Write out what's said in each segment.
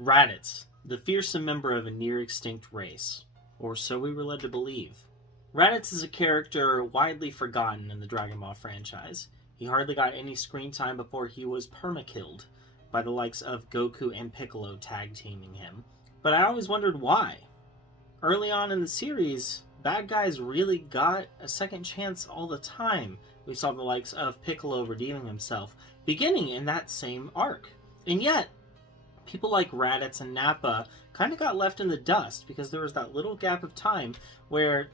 Raditz, the fearsome member of a near-extinct race. Or so we were led to believe. Raditz is a character widely forgotten in the Dragon Ball franchise. He hardly got any screen time before he was perma-killed by the likes of Goku and Piccolo tag-teaming him. But I always wondered why. Early on in the series, bad guys really got a second chance all the time. We saw the likes of Piccolo redeeming himself, beginning in that same arc. And yet, people like Raditz and Nappa kind of got left in the dust because there was that little gap of time where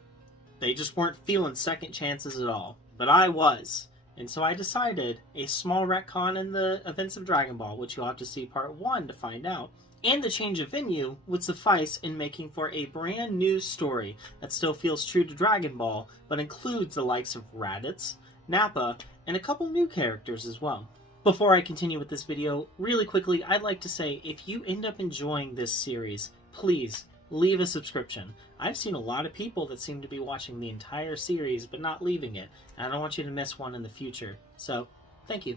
they just weren't feeling second chances at all. But I was. And so I decided a small retcon in the events of Dragon Ball, which you'll have to see part 1 to find out, and the change of venue would suffice in making for a brand new story that still feels true to Dragon Ball, but includes the likes of Raditz, Nappa, and a couple new characters as well. Before I continue with this video, really quickly, I'd like to say, if you end up enjoying this series, please leave a subscription. I've seen a lot of people that seem to be watching the entire series but not leaving it, and I don't want you to miss one in the future. So, thank you.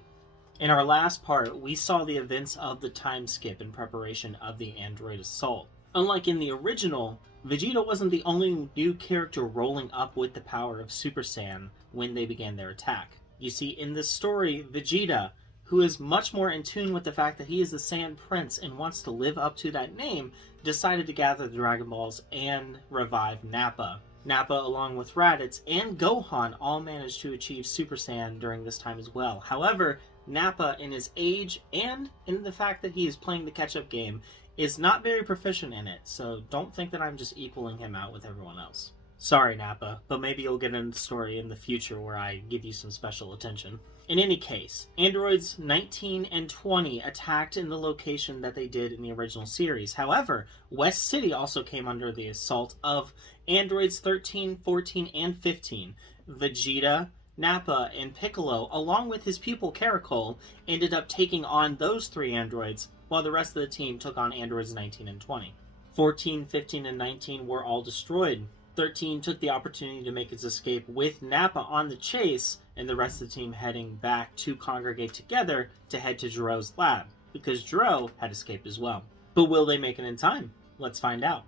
In our last part, we saw the events of the time skip in preparation of the android assault. Unlike in the original, Vegeta wasn't the only new character rolling up with the power of Super Saiyan when they began their attack. You see, in this story, Vegeta, who is much more in tune with the fact that he is the Saiyan Prince and wants to live up to that name, decided to gather the Dragon Balls and revive Nappa. Nappa, along with Raditz and Gohan, all managed to achieve Super Saiyan during this time as well. However, Nappa, in his age and in the fact that he is playing the catch-up game, is not very proficient in it, so don't think that I'm just equaling him out with everyone else. Sorry, Nappa, but maybe you'll get into the story in the future where I give you some special attention. In any case, androids 19 and 20 attacked in the location that they did in the original series. However, West City also came under the assault of androids 13, 14, and 15. Vegeta, Nappa, and Piccolo, along with his pupil Caracol, ended up taking on those 3 androids, while the rest of the team took on androids 19 and 20. 14, 15, and 19 were all destroyed. 13 took the opportunity to make its escape with Nappa on the chase, and the rest of the team heading back to congregate together to head to Jiro's lab, because Jiro had escaped as well. But will they make it in time? Let's find out.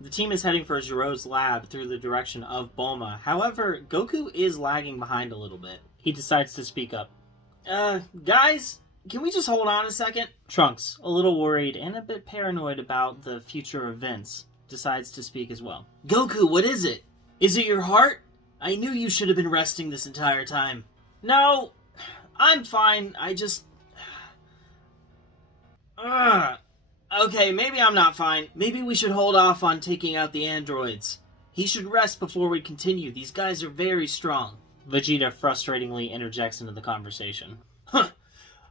The team is heading for Jiro's lab through the direction of Bulma. However, Goku is lagging behind a little bit. He decides to speak up. Guys, can we just hold on a second? Trunks, a little worried and a bit paranoid about the future events, decides to speak as well. Goku, what is it? Is it your heart? I knew you should have been resting this entire time. No, I'm fine. I just... Okay, maybe I'm not fine. Maybe we should hold off on taking out the androids. He should rest before we continue. These guys are very strong. Vegeta frustratingly interjects into the conversation. Huh.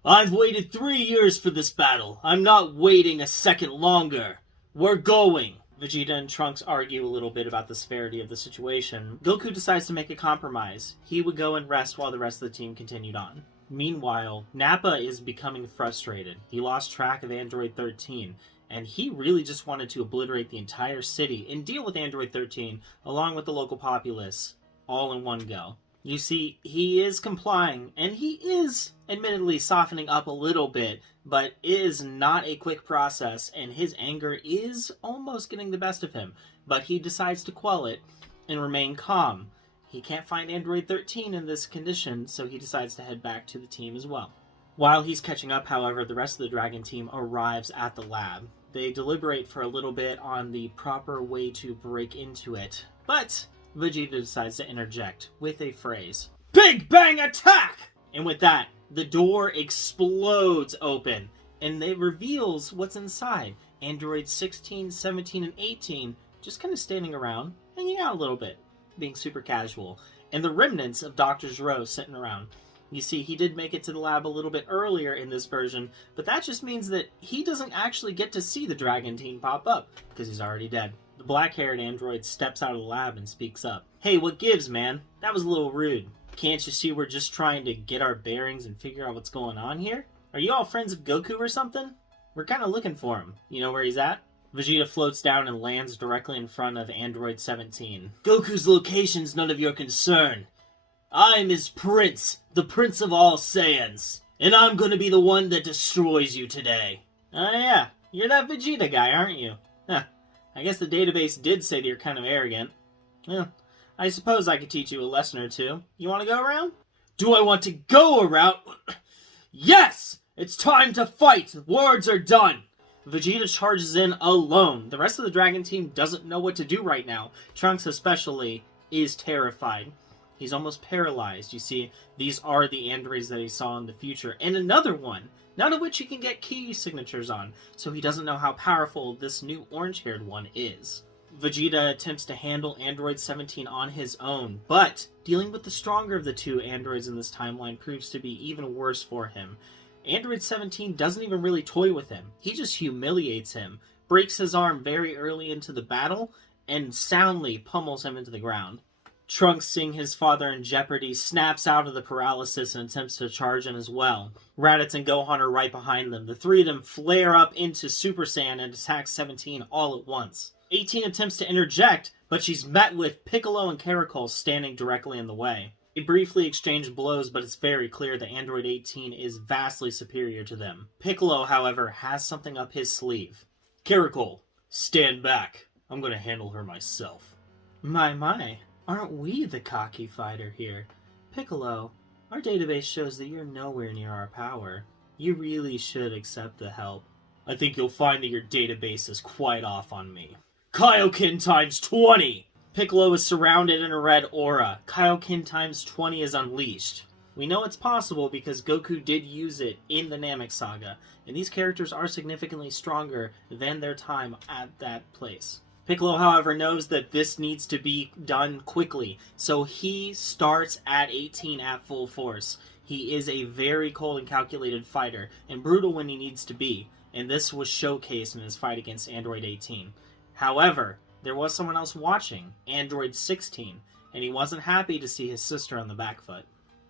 I've waited 3 years for this battle. I'm not waiting a second longer. We're going. Vegeta and Trunks argue a little bit about the severity of the situation. Goku decides to make a compromise. He would go and rest while the rest of the team continued on. Meanwhile, Nappa is becoming frustrated. He lost track of Android 13, and he really just wanted to obliterate the entire city and deal with Android 13, along with the local populace, all in one go. You see, he is complying, and he is admittedly softening up a little bit, but it is not a quick process, and his anger is almost getting the best of him. But he decides to quell it and remain calm. He can't find Android 13 in this condition, so he decides to head back to the team as well. While he's catching up, however, the rest of the Dragon team arrives at the lab. They deliberate for a little bit on the proper way to break into it, but Vegeta decides to interject with a phrase. Big Bang Attack! And with that, the door explodes open, and it reveals what's inside. Androids 16, 17, and 18 just kind of standing around, hanging out a little bit, being super casual. And the remnants of Dr. Gero sitting around. You see, he did make it to the lab a little bit earlier in this version, but that just means that he doesn't actually get to see the Dragon team pop up, because he's already dead. The black-haired android steps out of the lab and speaks up. Hey, what gives, man? That was a little rude. Can't you see we're just trying to get our bearings and figure out what's going on here? Are you all friends of Goku or something? We're kind of looking for him. You know where he's at? Vegeta floats down and lands directly in front of Android 17. Goku's location's none of your concern. I'm his prince, the prince of all Saiyans. And I'm gonna be the one that destroys you today. Oh yeah, You're that Vegeta guy, aren't you? Huh. I guess the database did say that you're kind of arrogant. Well, I suppose I could teach you a lesson or two. You want to go around? Do I want to go around? Yes! It's time to fight! Words are done! Vegeta charges in alone. The rest of the Dragon Team doesn't know what to do right now. Trunks especially is terrified. He's almost paralyzed. You see, these are the androids that he saw in the future. And another one, none of which he can get key signatures on, so he doesn't know how powerful this new orange-haired one is. Vegeta attempts to handle Android 17 on his own, but dealing with the stronger of the two androids in this timeline proves to be even worse for him. Android 17 doesn't even really toy with him. He just humiliates him, breaks his arm very early into the battle, and soundly pummels him into the ground. Trunks, seeing his father in jeopardy, snaps out of the paralysis and attempts to charge in as well. Raditz and Gohan are right behind them. The three of them flare up into Super Saiyan and attack 17 all at once. 18 attempts to interject, but she's met with Piccolo and Caracol standing directly in the way. They briefly exchange blows, but it's very clear that Android 18 is vastly superior to them. Piccolo, however, has something up his sleeve. Caracol, stand back. I'm going to handle her myself. My. Aren't we the cocky fighter here? Piccolo, our database shows that you're nowhere near our power. You really should accept the help. I think you'll find that your database is quite off on me. Kaioken times 20! Piccolo is surrounded in a red aura. Kaioken times 20 is unleashed. We know it's possible because Goku did use it in the Namek Saga, and these characters are significantly stronger than their time at that place. Piccolo, however, knows that this needs to be done quickly, so he starts at 18 at full force. He is a very cold and calculated fighter, and brutal when he needs to be, and this was showcased in his fight against Android 18. However, there was someone else watching, Android 16, and he wasn't happy to see his sister on the back foot.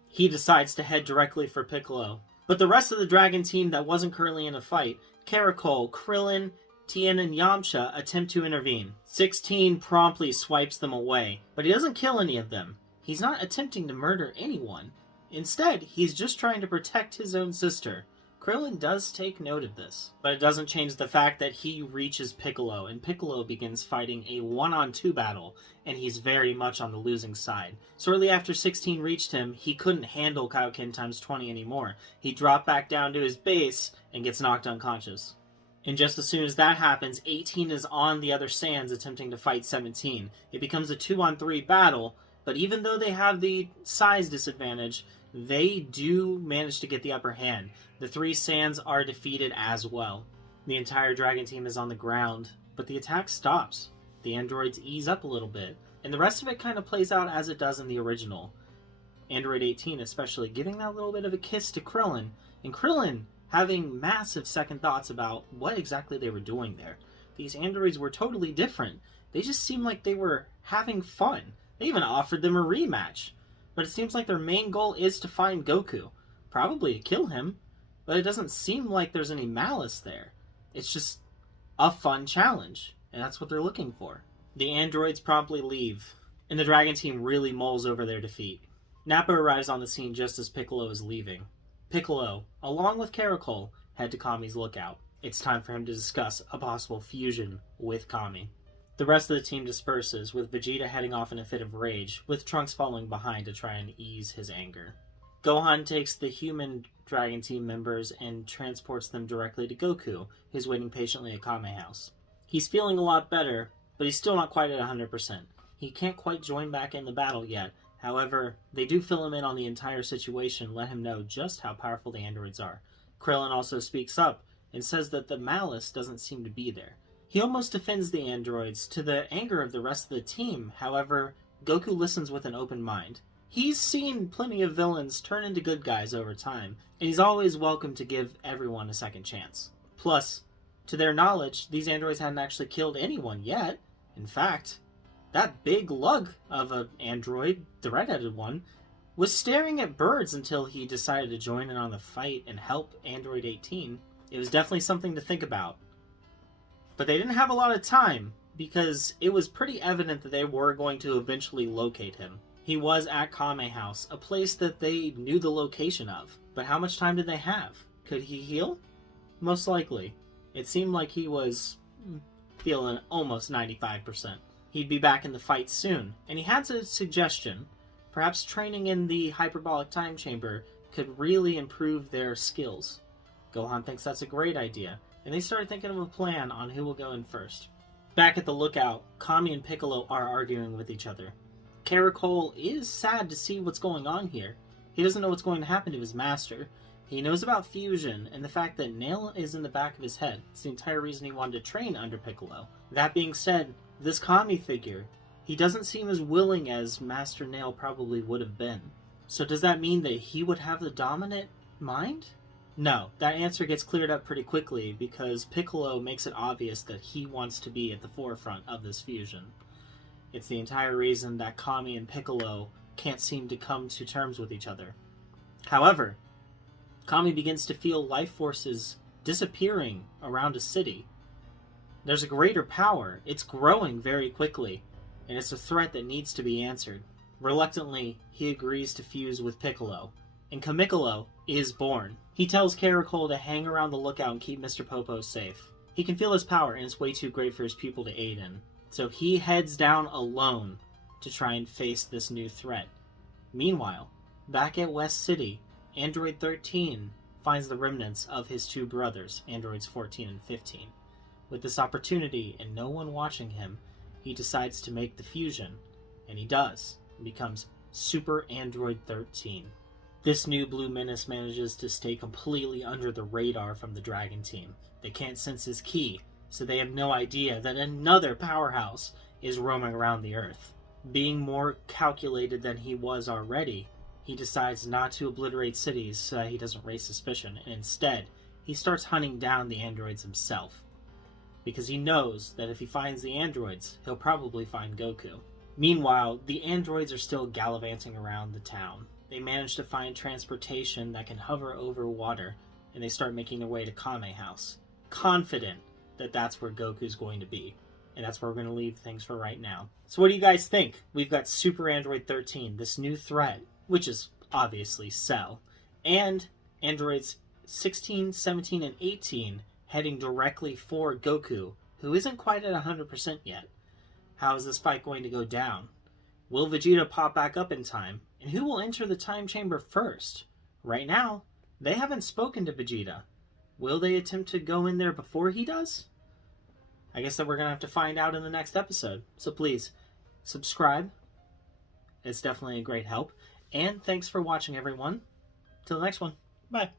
He decides to head directly for Piccolo. But the rest of the Dragon Team that wasn't currently in a fight, Caracol, Krillin, Tien, and Yamcha attempt to intervene. 16 promptly swipes them away, but he doesn't kill any of them. He's not attempting to murder anyone. Instead, he's just trying to protect his own sister. Krillin does take note of this, but it doesn't change the fact that he reaches Piccolo, and Piccolo begins fighting a 1-on-2 battle, and he's very much on the losing side. Shortly after 16 reached him, he couldn't handle Kaioken times 20 anymore. He dropped back down to his base and gets knocked unconscious. And just as soon as that happens, 18 is on the other Saiyans attempting to fight 17. It becomes a 2-on-3 battle, but even though they have the size disadvantage, they do manage to get the upper hand. The three Saiyans are defeated as well. The entire Dragon Team is on the ground, but the attack stops. The androids ease up a little bit, and the rest of it kind of plays out as it does in the original. Android 18 especially giving that little bit of a kiss to Krillin, and Krillin having massive second thoughts about what exactly they were doing there. These androids were totally different. They just seemed like they were having fun. They even offered them a rematch. But it seems like their main goal is to find Goku. Probably to kill him, but it doesn't seem like there's any malice there. It's just a fun challenge, and that's what they're looking for. The androids promptly leave, and the Dragon Team really mulls over their defeat. Nappa arrives on the scene just as Piccolo is leaving. Piccolo, along with Caracol, head to Kame's lookout. It's time for him to discuss a possible fusion with Kame. The rest of the team disperses, with Vegeta heading off in a fit of rage, with Trunks following behind to try and ease his anger. Gohan takes the human Dragon Team members and transports them directly to Goku, who's waiting patiently at Kame House. He's feeling a lot better, but he's still not quite at 100%. He can't quite join back in the battle yet. However, they do fill him in on the entire situation and let him know just how powerful the androids are. Krillin also speaks up and says that the malice doesn't seem to be there. He almost defends the androids to the anger of the rest of the team. However, Goku listens with an open mind. He's seen plenty of villains turn into good guys over time, and he's always welcome to give everyone a second chance. Plus, to their knowledge, these androids hadn't actually killed anyone yet. In fact, that big lug of an android, the red-headed one, was staring at birds until he decided to join in on the fight and help Android 18. It was definitely something to think about. But they didn't have a lot of time, because it was pretty evident that they were going to eventually locate him. He was at Kame House, a place that they knew the location of. But how much time did they have? Could he heal? Most likely. It seemed like he was feeling almost 95%. He'd be back in the fight soon, and he had a suggestion. Perhaps training in the hyperbolic time chamber could really improve their skills. Gohan thinks that's a great idea, and they started thinking of a plan on who will go in first. Back at the lookout, Kame and Piccolo are arguing with each other. Caracol is sad to see what's going on here. He doesn't know what's going to happen to his master. He knows about fusion and the fact that Nail is in the back of his head. It's the entire reason he wanted to train under Piccolo. That being said, this Kame figure, he doesn't seem as willing as Master Nail probably would have been. So does that mean that he would have the dominant mind? No, that answer gets cleared up pretty quickly because Piccolo makes it obvious that he wants to be at the forefront of this fusion. It's the entire reason that Kame and Piccolo can't seem to come to terms with each other. However, Kame begins to feel life forces disappearing around a city. There's a greater power. It's growing very quickly, and it's a threat that needs to be answered. Reluctantly, he agrees to fuse with Piccolo, and Kamikolo is born. He tells Caracol to hang around the lookout and keep Mr. Popo safe. He can feel his power, and it's way too great for his pupil to aid in. So he heads down alone to try and face this new threat. Meanwhile, back at West City, Android 13 finds the remnants of his two brothers, Androids 14 and 15. With this opportunity and no one watching him, he decides to make the fusion, and he does, and becomes Super Android 13. This new Blue Menace manages to stay completely under the radar from the Dragon Team. They can't sense his ki, so they have no idea that another powerhouse is roaming around the Earth. Being more calculated than he was already, he decides not to obliterate cities so that he doesn't raise suspicion, and instead, he starts hunting down the androids himself. Because he knows that if he finds the androids, he'll probably find Goku. Meanwhile, the androids are still gallivanting around the town. They manage to find transportation that can hover over water, and they start making their way to Kame House, confident that that's where Goku's going to be. And that's where we're going to leave things for right now. So what do you guys think? We've got Super Android 13, this new threat, which is obviously Cell, and androids 16, 17, and 18 heading directly for Goku, who isn't quite at 100% yet. How is this fight going to go down? Will Vegeta pop back up in time? And who will enter the time chamber first? Right now, they haven't spoken to Vegeta. Will they attempt to go in there before he does? I guess that we're going to have to find out in the next episode. So please, subscribe. It's definitely a great help. And thanks for watching, everyone. Till the next one. Bye.